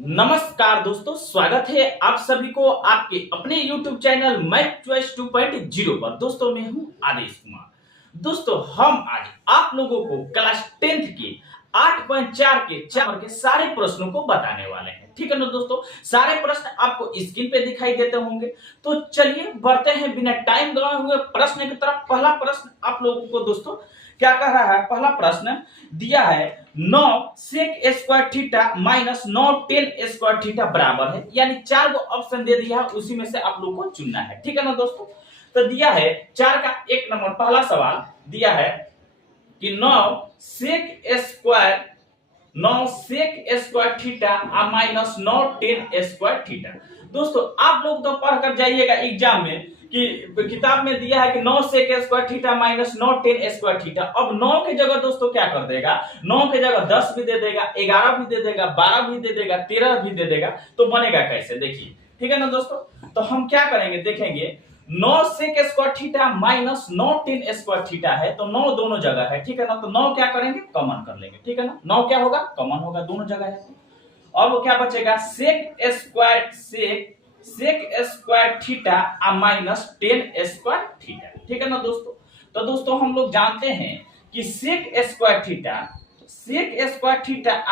नमस्कार दोस्तों, स्वागत है आप सभी को आपके अपने YouTube चैनल मैथ चॉइस 2.0 पर। दोस्तों मैं हूं आदेश कुमार। दोस्तों हम आज आप लोगों को क्लास 10th के 8.4 के चार के सारे प्रश्नों को बताने वाले हैं। ठीक है ना दोस्तों, सारे प्रश्न आपको स्क्रीन पे दिखाई देते होंगे। तो चलिए बढ़ते हैं बिना टाइम गवाए हुए प्रश्न की तरफ। पहला प्रश्न आप लोगों को दोस्तों क्या कह रहा है? पहला प्रश्न दिया है 9 sec square theta minus 9 tan square theta बराबर है। यानी चार गो ऑप्शन दे दिया है, उसी में से आप लोग को चुनना है। ठीक है ना दोस्तों, तो दिया है चार का एक नंबर पहला सवाल दिया है कि 9 sec square theta minus 9 tan square theta. दोस्तों आप लोग तो पढ़ कर जाइएगा एग्जाम में कि किताब में दिया है कि 9 sec square theta minus 9 tan square theta. अब 9 की जगह दोस्तों क्या कर देगा? 9 की जगह 10 भी दे देगा, 11 भी दे देगा, 12 भी दे देगा, 13 भी दे देगा। तो बनेगा कैसे? देखिए, ठीक है ना दोस्तों। तो हम क्या करेंगे, देखेंगे 9 sec square theta minus 9 tan square theta है, तो 9 दोनों जगह है। ठीक है ना, तो 9 क्या करेंगे? कॉमन कर लेंगे। ठीक है ना, 9 क्या होगा? कॉमन होगा, दोनों जगह है। अब वो क्या बचेगा? Sec square theta minus tan square theta. ठीक है ना दोस्तों। तो दोस्तों हम लोग जानते हैं कि sec square theta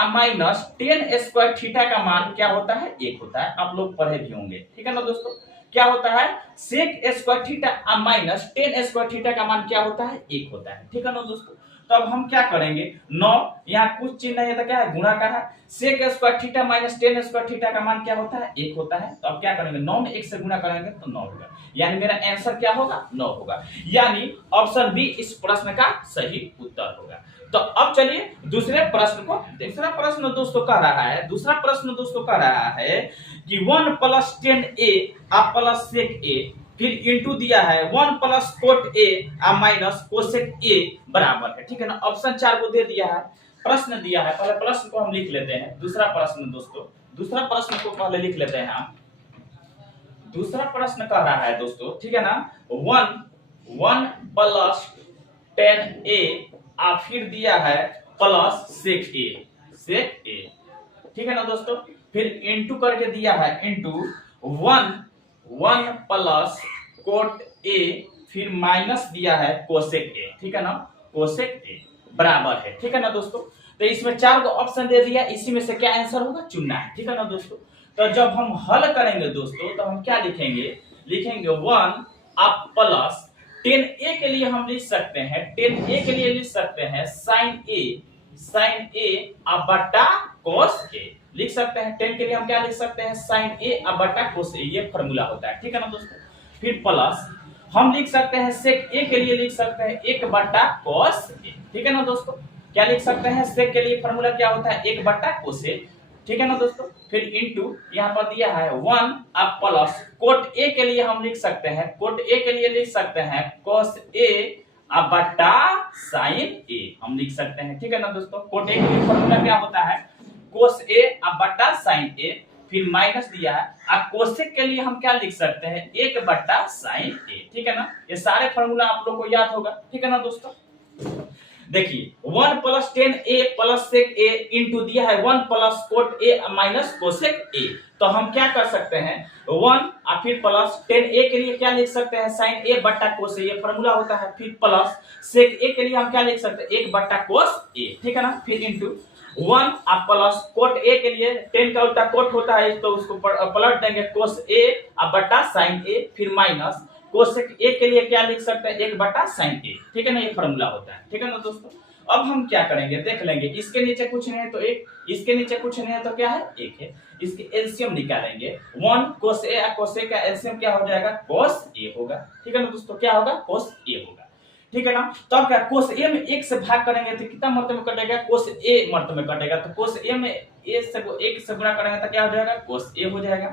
minus tan square theta का मान क्या होता है? 1 होता है। आप लोग पढ़े भी होंगे। ठीक है ना दोस्तों, क्या होता है? Sec square theta minus tan square theta का मान क्या होता है? 1 होता है। ठीक है ना दोस्तों। तो अब हम क्या करेंगे? 9 यहाँ कुछ चिन्ह है तो क्या है? गुणा का है। Sec square theta minus tan square theta का मान क्या होता है? 1 होता है। तो अब क्या करेंगे? 9 में 1 से गुणा करेंगे तो 9 होगा। यानी मेरा आंसर क्या होगा? 9 होगा। यानी ऑप्शन बी इस प्रश्न का सही उत्तर होगा। तो अब चलिए दूसरे प्रश्न को। दूसरा प्रश्न दोस्तों कह रहा है कि 1 plus 10a plus sec a फिर इंटू दिया है 1 plus cot A minus cosec A बराबर है। ठीक है ना, ऑप्शन 4 को दे दिया है। प्रश्न दिया है, पहले प्रश्न को हम लिख लेते हैं। दूसरा प्रश्न दोस्तों, दूसरा प्रश्न को पहले लिख लेते हैं हम। दूसरा प्रश्न कह रहा है दोस्तों, ठीक है ना, 1 प्लस 10a फिर दिया है प्लस सेक ए। ठीक है ना दोस्तों, फिर इंटू करके दिया है इंटू 1 प्लस कोट ए फिर माइनस दिया है कोसेक ए। ठीक है ना, कोसेक ए बराबर है। ठीक है ना दोस्तों, तो इसमें 4 को ऑप्शन दे दिया, इसी में से क्या आंसर होगा? चुनना है। ठीक है ना दोस्तों। तो जब हम हल करेंगे दोस्तों तो हम क्या लिखेंगे? 1 अब प्लस 10a के लिए हम लिख सकते हैं, 10a के लिए लिख सकते हैं साइन ए बटा कोस ए लिख सकते हैं। 10 के लिए हम क्या लिख सकते हैं? साइन ए बटा कोस ए, ये फार्मूला होता है। ठीक है ना दोस्तों। फिर प्लस हम लिख सकते हैं सेक ए के लिए लिख सकते हैं 1 बटा कोस ए। ठीक है ना दोस्तों, क्या लिख सकते हैं? सेक के लिए फार्मूला क्या होता है? 1 बटा कोस ए। ठीक है ना दोस्तों, फिर इंटू यहाँ पर दिया है 1 अब प्लस कोट ए के लिए हम लिख सकते हैं, कोट ए के लिए लिख सकते हैं कोस ए बटा साइन ए हम लिख सकते हैं। ठीक है ना दोस्तों, कोट ए के लिए फार्मूला क्या होता है? कोस ए बटा साइन ए फिर माइनस दिया है। अब कोसेक के लिए हम क्या लिख सकते हैं? 1 बटा साइन ए। ठीक है ना, ये सारे फार्मूला आप लोग को याद होगा। ठीक है ना दोस्तों, देखिए 1 प्लस 10a प्लस सेक ए इंटू दिया है 1 plus cot A minus cosec ए। तो हम क्या कर सकते हैं? 1 और फिर प्लस 10a के लिए क्या लिख सकते हैं? साइन ए बटा कोस ए, ये फार्मूला होता है। फिर प्लस सेक ए के लिए हम क्या लिख सकते हैं? 1 बटा कोस ए। ठीक है ना, फिर इंटू 1 और प्लस कोट ए के लिए 10 का उल्टा कोट होता है, तो उसको पलट देंगे कोस ए बटा साइन ए फिर माइनस कोसेक ए के लिए क्या लिख सकते हैं? 1 बटा साइन ए। ठीक है ना, ये फार्मूला होता है। ठीक है ना दोस्तों, अब हम क्या करेंगे देख लेंगे। इसके नीचे कुछ नहीं है तो 1, इसके नीचे कुछ नहीं है तो क्या है? 1 है। इसके एलसीएम निकालेंगे 1 कोस ए कोस ए का एलसीएम क्या हो जाएगा? कोस ए होगा। ठीक है ना दोस्तों, क्या होगा? कोस ए होगा। ठीक है ना, तो अब क्या कोस ए में 1 से भाग करेंगे तो कितना मर्तबे में कटेगा? कोस ए मर्तबे में कटेगा। तो कोस ए में 1 से गुणा करेंगे तो क्या हो जाएगा? कोस ए हो जाएगा।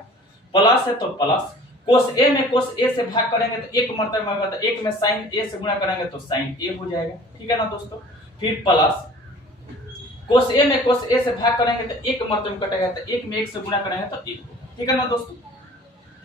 प्लस है तो प्लस, कोस ए में कोस ए से भाग करेंगे तो 1 मर्तबे में होगा, तो 1 में साइन ए से गुणा करेंगे तो साइन ए हो जाएगा। ठीक है ना दोस्तों, फिर प्लस कोस ए में कोस ए से भाग करेंगे तो 1 मर्तबे में कटेगा, तो 1 में 1 से गुणा करेंगे तो 1 होगा। ठीक है ना दोस्तों,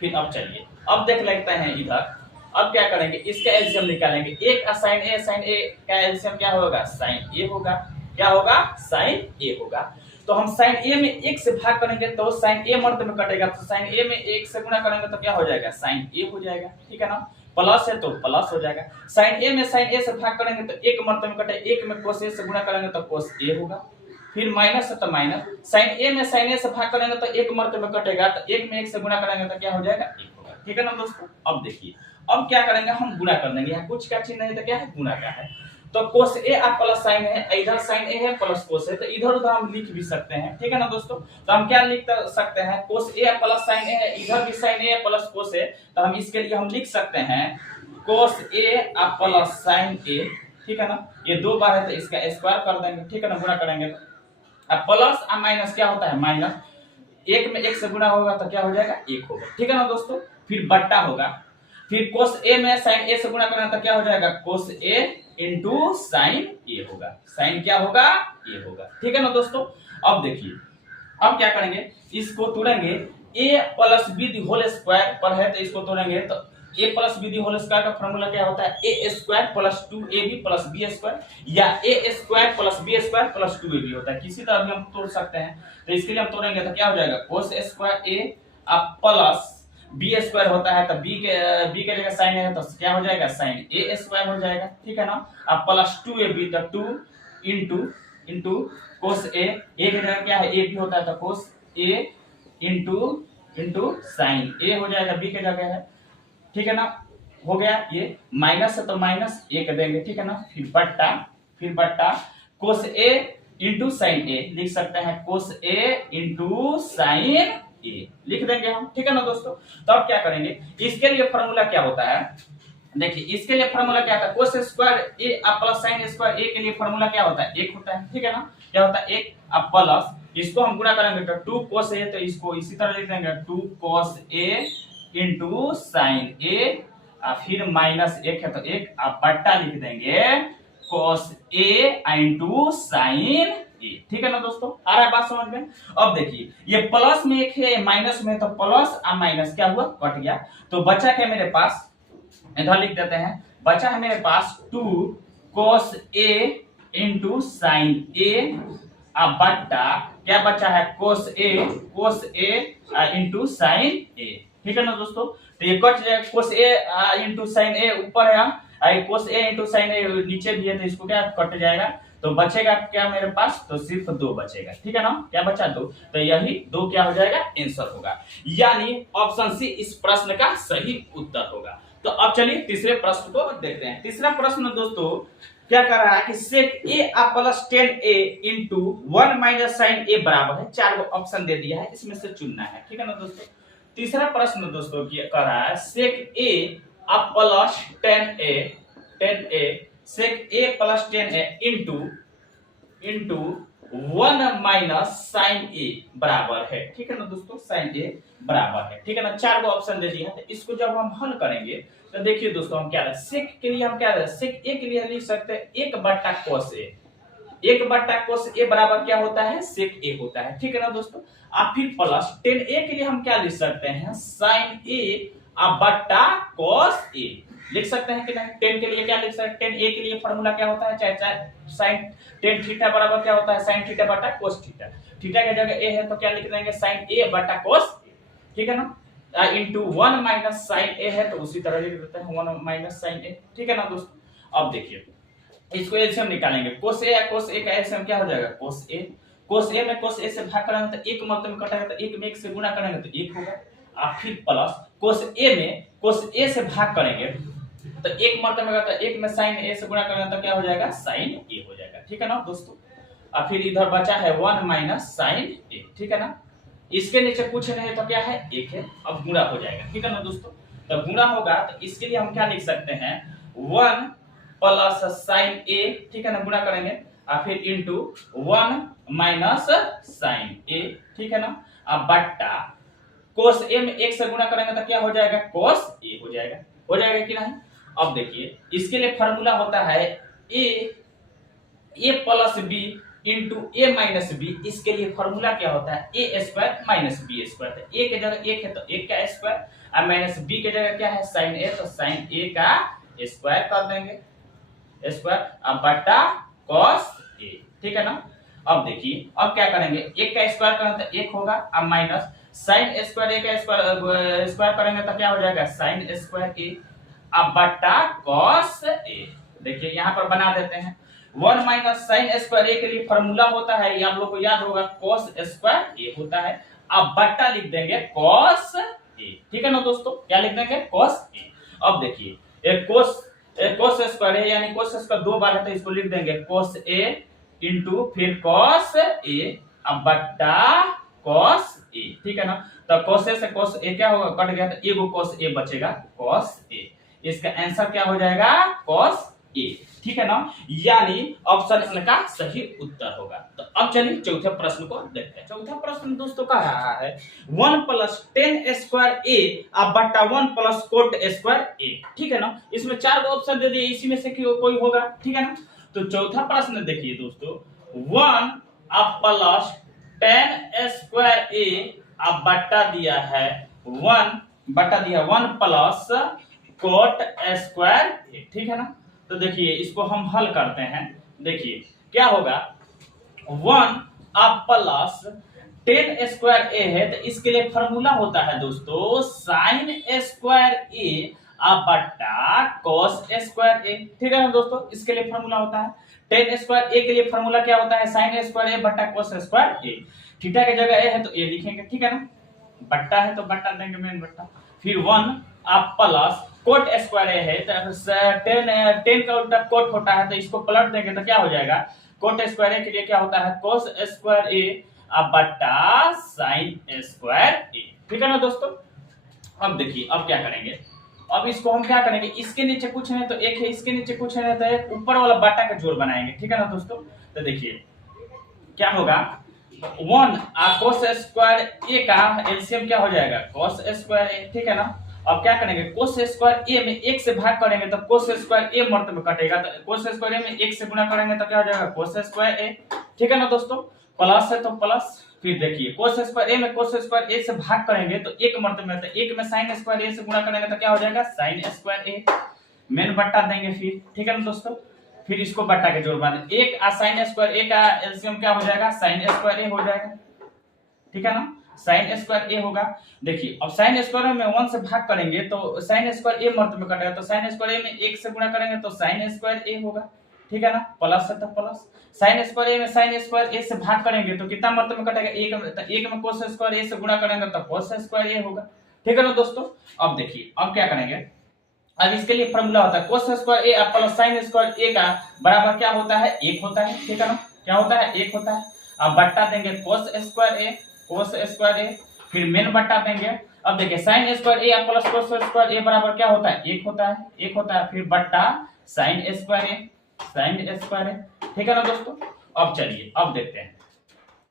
फिर अब चलिए अब देख लेते हैं इधर। अब क्या करेंगे? इसका एलसीएम निकालेंगे। 1 साइन ए का एलसीएम क्या होगा? साइन ए होगा। क्या होगा? साइन ए होगा। तो हम साइन ए में 1 से भाग करेंगे तो साइन ए मर्द में कटेगा, तो साइन ए में 1 से गुणा करेंगे तो क्या हो जाएगा, साइन ए हो जाएगा, ठीक है ना। प्लस है तो प्लस हो जाएगा। साइन ए में साइन ए से भाग करेंगे तो 1 मर्द में कटे, 1 में कोस ए से गुणा करेंगे तो कोस ए होगा। फिर माइनस है तो माइनस, साइन ए में साइन ए से भाग करेंगे तो 1 मर्द में कटेगा, तो 1 में 1 से गुणा करेंगे तो क्या हो जाएगा, 1 होगा, ठीक है ना दोस्तों। अब देखिए अब क्या करेंगे, हम गुणा कर देंगे, यहाँ कुछ का चिन्ह नहीं तो क्या है, गुणा का है। तो कोस ए आप प्लस साइन है, इधर साइन ए है प्लस कोस है, तो इधर उधर हम लिख भी सकते हैं, ठीक है ना दोस्तों। तो हम क्या लिख सकते हैं, कोस ए प्लस साइन ए है, इधर भी साइन ए प्लस कोस है, तो हम इसके लिए हम लिख सकते हैं कोस ए प्लस साइन ए, ठीक है ना। ये 2 बार है तो इसका स्क्वायर कर देंगे, ठीक है ना, गुणा करेंगे। अब प्लस और माइनस क्या होता है, माइनस, 1 में 1 से गुणा होगा तो क्या हो जाएगा, 1 होगा, ठीक है ना दोस्तों। फिर बट्टा होगा, फिर कोस ए में साइन ए से गुणा करेंगे तो क्या हो जाएगा, कोस ए इंटू साइन ए होगा, साइन क्या होगा, ए होगा, ठीक है ना दोस्तों। अब देखिए अब क्या करेंगे, इसको तोड़ेंगे, a plus B the whole square पर है तो इसको तोड़ेंगे, तो a plus B the whole square का फॉर्मूला क्या होता है, A square plus 2ab plus B square, या A square plus B square plus 2ab होता है, किसी तरह भी हम तोड़ सकते हैं। तो इसके लिए हम तोड़ेंगे तो क्या हो जाएगा, कोस स्क्वायर ए प्लस बी स्क्वायर होता है, तो बी के जगह साइन है तो क्या हो जाएगा, साइन ए स्क्वायर हो जाएगा, ठीक है ना। अब प्लस 2ab तो 2 इंटू कोस ए के जगह क्या है, ए बी होता है, तो कोस ए इंटू साइन ए हो जाएगा, बी के जगह है, ठीक है ना। हो गया, ये माइनस है तो माइनस 1 देंगे, ठीक है ना। फिर बट्टा कोस ए इंटू साइन ए लिख सकते हैं, कोस ए इंटू साइन ए लिख देंगे हम, ठीक है ना दोस्तों। तो अब क्या करेंगे, इसके लिए फॉर्मूला क्या होता है, देखिए इसके लिए फॉर्मूला क्या होता है, कोस स्क्वायर ए प्लस साइन स्क्वायर ए के लिए फॉर्मूला क्या होता है, 1 होता है, ठीक है ना। क्या होता है, 1 प्लस, इसको हम गुणा करेंगे तो 2 कोस ए, तो इसको इसी तरह लिख देंगे 2 कोस ए इंटू साइन ए, फिर माइनस 1 है तो 1, आप बट्टा लिख देंगे कोस ए इंटू साइन ए, ठीक है ना दोस्तों। आ रहा है बात समझ में। अब देखिए ये प्लस में 1 है, माइनस में, तो प्लस और माइनस क्या हुआ, कट गया, तो बचा क्या मेरे पास, इधर लिख देते हैं, बचा है मेरे पास 2 कोस ए इंटू साइन ए, अब बट्टा क्या बचा है, कोस ए इंटू साइन ए, ठीक है ना दोस्तों। तो ये कट जाएगा, कोस ए इंटू साइन ए ऊपर है, कोस ए इंटू साइन ए नीचे भी है, तो इसको क्या कट जाएगा, तो बचेगा क्या मेरे पास, तो सिर्फ 2 बचेगा, ठीक है ना। क्या बचा, 2, तो यही 2 क्या हो जाएगा, आंसर होगा, यानी ऑप्शन सी इस प्रश्न का सही उत्तर होगा। तो अब चलिए तीसरे प्रश्न को देखते हैं। तीसरा प्रश्न दोस्तों क्या कर रहा है कि sec a plus 10a into 1 minus sine A बराबर है, 4 ऑप्शन दे दिया है, इसमें से चुनना है, ठीक है ना दोस्तों। तीसरा प्रश्न दोस्तों क्या कर रहा है, sec a plus 10a sec a plus 10a into 1 minus sine A बराबर है, ठीक है ना दोस्तों, साइन ए बराबर है, ठीक है ना। 4 ऑप्शन दे दिया है, तो इसको जब हम हल करेंगे तो देखिए दोस्तों हम क्या है, सेक के लिए हम क्या है, सेक ए के लिए लिख सकते हैं 1 बट्टा कोस ए, 1 बट्टा कोस ए बराबर क्या होता है, सेक ए होता है, ठीक है ना दोस्तों। अब फिर प्लस 10a के लिए हम क्या लिख सकते हैं, साइन ए बट्टा कोस ए लिख सकते हैं कि नहीं। 10 के लिए क्या लिख सकते हैं, 10a के लिए फॉर्मूला क्या होता है, चाहे साइन 10 थीटा बराबर क्या होता है, साइन थीटा बटा कोस थीटा, थीटा की जगह a है तो क्या लिख देंगे, साइन a बटा कोस, ठीक है ना, इंटू 1 माइनस साइन ए है तो उसी तरह लिख देते हैं 1 माइनस साइन ए, ठीक है ना दोस्तों। अब देखिए इसको एलसीएम निकालेंगे, कोस ए का एलसीएम क्या हो जाएगा, कोस ए में कोस ए से भाग करेंगे तो 1 मतलब में कटेगा, तो 1 में 1 से गुणा करेंगे तो 1 होगा, और फिर प्लस कोस ए में कोस ए से भाग करेंगे तो 1 मतलब में तो 1 में साइन ए से गुणा करेंगे तो क्या हो जाएगा, साइन ए हो जाएगा, ठीक है ना दोस्तों। और फिर इधर बचा है 1 माइनस साइन ए, ठीक है ना। इसके नीचे कुछ नहीं तो क्या है, 1 है, अब गुणा हो जाएगा, ठीक है ना दोस्तों। तो गुणा होगा तो इसके लिए हम क्या लिख सकते हैं, 1 प्लस साइन ए, ठीक है ना, गुणा करेंगे, और फिर इंटू 1 माइनस साइन ए, ठीक है ना। अब बट्टा कोस ए में 1 से गुणा करेंगे तो क्या हो जाएगा, कोस ए हो जाएगा कि नहीं। अब देखिए इसके लिए फॉर्मूला होता है ए प्लस बी इंटू ए माइनस बी, इसके लिए फॉर्मूला क्या होता है, A square minus B square, तो ए के जगह 1 है तो 1 का स्क्वायर, और माइनस बी के जगह क्या है, साइन ए, तो साइन ए का स्क्वायर कर देंगे, स्क्वायर अब बट्टा कॉस ए, ठीक है ना। अब देखिए अब क्या करेंगे, एक का स्क्वायर करेंगे तो एक होगा, अब माइनस साइन स्क्वायर ए का स्क्वायर करेंगे तो क्या हो जाएगा, साइन स्क्वायर ए, अब बटा कॉस ए। देखिए यहाँ पर बना देते हैं, 1 माइनस साइन स्क्वायर ए के लिए फॉर्मूला होता है, ये आप लोग को याद होगा, कॉस स्क्वायर ए होता है। अब बट्टा लिख देंगे कॉस ए, ठीक है ना दोस्तों, क्या लिख देंगे, कॉस ए। अब देखिए एक कोस स्क्वायर है, यानी कोस स्क्वायर 2 बार है तो इसको लिख देंगे कोस ए इंटू फिर कॉस ए, अब बट्टा कॉस ए, ठीक है ना। तो कॉस ए से कॉस ए क्या होगा, कट गया तो एगो कॉस ए बचेगा, कॉस ए। इसका आंसर क्या हो जाएगा, कॉस ए, ठीक है ना, यानी ऑप्शन इनका सही उत्तर होगा। तो अब चलिए चौथे प्रश्न को देखते हैं। चौथा प्रश्न दोस्तों कह रहा है 1 प्लस टेन स्क्वायर ए अब बट्टा 1 प्लस कोट स्क्वायर ए, ठीक है ना। इसमें 4 ऑप्शन दे दिए, इसी में से कोई होगा, ठीक है ना। तो चौथा प्रश्न देखिए दोस्तों, 1 अब प्लस टेन स्क्वायर ए अब बट्टा दिया है 1 प्लस कोट स्क्वायर ए, ठीक है ना। तो देखिए इसको हम हल करते हैं, देखिए क्या होगा, 1 अब प्लस टेन स्क्वायर ए है तो इसके लिए फॉर्मूला होता है दोस्तों साइन स्क्वायर ए अब बट्टा कॉस स्क्वायर ए, ठीक है ना दोस्तों, इसके लिए फॉर्मूला होता है। टेन स्क्वायर ए के लिए फॉर्मूला क्या होता है, साइन स्क्वायर ए बट्टा कॉस स्क्वायर ए। थीटा की जगह ए है तो ए लिखेंगे, ठीक है ना, बट्टा है तो बट्टा देंगे, मेन बट्टा। फिर 1 अब प्लस कोट स्क्वायर ए है तो टेन का उल्टा कोट होता है तो इसको पलट देंगे तो क्या हो जाएगा, कोट स्क्वायर ए के लिए क्या होता है, कोस स्क्वायर ए अब बट्टा साइन स्क्वायर ए, ठीक है ना दोस्तों। अब देखिए अब क्या करेंगे, अब इसको हम क्या करेंगे, इसके नीचे कुछ नहीं तो एक है, इसके नीचे कुछ नहीं तो एक, ऊपर वाला बट्टा का जोड़ बनाएंगे, ठीक है ना दोस्तों। तो देखिए क्या होगा, 1 कोस स्क्वायर ए का एलसीएम क्या हो जाएगा, कोस स्क्वायर ए, ठीक है ना। अब क्या करेंगे, कोस स्क्वायर ए में 1 से भाग करेंगे तो कोस स्क्वायर ए मर्त में कटेगा, तो कोस स्क्वायर ए में 1 से गुणा करेंगे तो क्या हो जाएगा, कोस स्क्वायर ए, ठीक है ना दोस्तों। प्लस है तो प्लस, फिर देखिए कोस स्क्वायर ए में कोस स्क्वायर ए से भाग करेंगे तो 1 मर्त में, तो 1 में साइन स्क्वायर ए से गुणा करेंगे तो क्या हो जाएगा, साइन स्क्वायर ए, मेन बट्टा देंगे फिर, ठीक है ना दोस्तों। फिर इसको बट्टा के जोड़ बांधे, 1 साइन स्क्वायर ए का एलसीएम क्या हो जाएगा, साइन स्क्वायर ए हो जाएगा, ठीक है ना, साइन स्क्वायर ए होगा। देखिए अब साइन स्क्वायर में 1 से भाग करेंगे तो साइन स्क्वायर ए मर्द में कटेगा, तो साइन स्क्वायर ए में 1 से गुणा करेंगे तो साइन स्क्वायर ए होगा, ठीक है ना, प्लस है तो प्लस। साइन स्क्वायर ए में साइन स्क्वायर ए से भाग करेंगे तो कितना मर्द में कटेगा, 1 में, तो 1 में कोस स्क्वायर ए से गुणा करेंगे तो कोस स्क्वायर ए होगा, ठीक है ना दोस्तों। अब देखिए अब क्या करेंगे, अब इसके लिए फॉर्मूला होता है कोस स्क्वायर ए प्लस साइन स्क्वायर ए का बराबर क्या होता है, 1 होता है, ठीक है ना, क्या होता है, 1 होता है। अब बट्टा देंगे कोस स्क्वायर ए, फिर मेन बट्टा देंगे। अब देखिए साइन स्क्वायर ए प्लस कोस स्क्वायर ए बराबर क्या होता है, 1 होता है, 1 होता है, फिर बट्टा साइन स्क्वायर ए, ठीक है ना दोस्तों। अब चलिए अब देखते हैं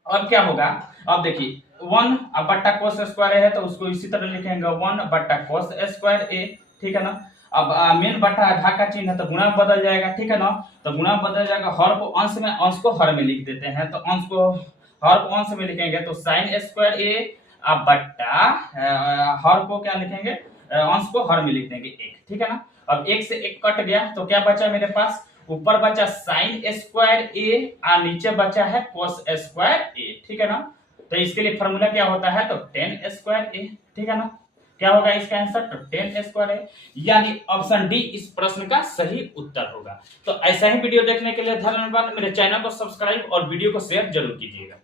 अब क्या होगा, अब देखिए 1 अब बट्टा कोस स्क्वायर है तो उसको इसी तरह लिखेंगे 1 बट्टा कोस स्क्वायर ए, ठीक है ना। अब मेन बट्टा भाग का चिन्ह है तो गुणा बदल जाएगा, ठीक है ना, तो गुणा बदल जाएगा, हर को अंश में, अंश को हर में लिख देते हैं, तो अंश को हर को अंश में लिखेंगे तो साइन स्क्वायर ए अब बट्टा हर को क्या लिखेंगे, अंश को हर में लिख देंगे 1, ठीक है ना। अब 1 से 1 कट गया तो क्या बचा मेरे पास, ऊपर बचा साइन स्क्वायर ए और नीचे बचा है कोस स्क्वायर ए, ठीक है ना। तो इसके लिए फॉर्मूला क्या होता है, तो टेन स्क्वायर ए, ठीक है ना। क्या होगा इसका आंसर, तो टेन स्क्वायर है, यानी ऑप्शन डी इस प्रश्न का सही उत्तर होगा। तो ऐसा ही वीडियो देखने के लिए धन्यवाद, मेरे चैनल को सब्सक्राइब और वीडियो को शेयर जरूर कीजिएगा।